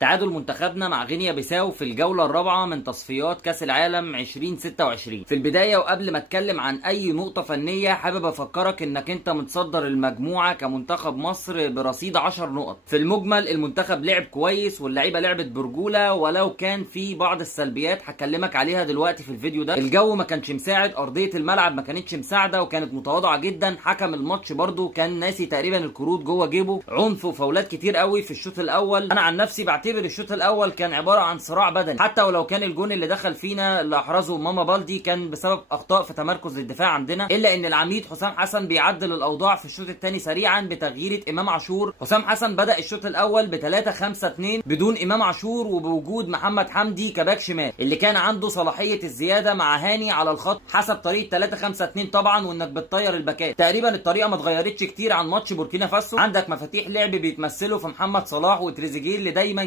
تعادل منتخبنا مع غينيا بيساو في الجولة الرابعة من تصفيات كأس العالم 2026. في البداية وقبل ما اتكلم عن اي نقطة فنية، حابب افكرك انك انت متصدر المجموعة كمنتخب مصر برصيد 10 نقط. في المجمل المنتخب لعب كويس واللعيبة لعبت برجولة، ولو كان في بعض السلبيات هكلمك عليها دلوقتي في الفيديو ده. الجو ما كانش مساعد، ارضية الملعب ما كانتش مساعدة وكانت متواضعة جدا. حكم الماتش برضو كان ناسي تقريبا الكروت جوه جيبه، عنف وفاولات كتير قوي في الشوط الاول. انا عن نفسي بعتبر الشوط الاول كان عباره عن صراع بدني، حتى ولو كان الجون اللي دخل فينا اللي احرزه ماما بالدي كان بسبب اخطاء في تمركز الدفاع عندنا، الا ان العميد حسام حسن بيعدل الاوضاع في الشوط الثاني سريعا بتغييره امام عاشور. حسام حسن بدا الشوط الاول ب 3-5-2 بدون امام عاشور وبوجود محمد حمدي كباك شمال، اللي كان عنده صلاحيه الزياده مع هاني على الخط حسب طريقه 3-5-2 طبعا، وانك بتطير الباكات. تقريبا الطريقه ما اتغيرتش كتير عن ماتش بوركينا فاسو. عندك مفاتيح لعب بيتمثلوا في محمد صلاح وتريزيجيه اللي دايما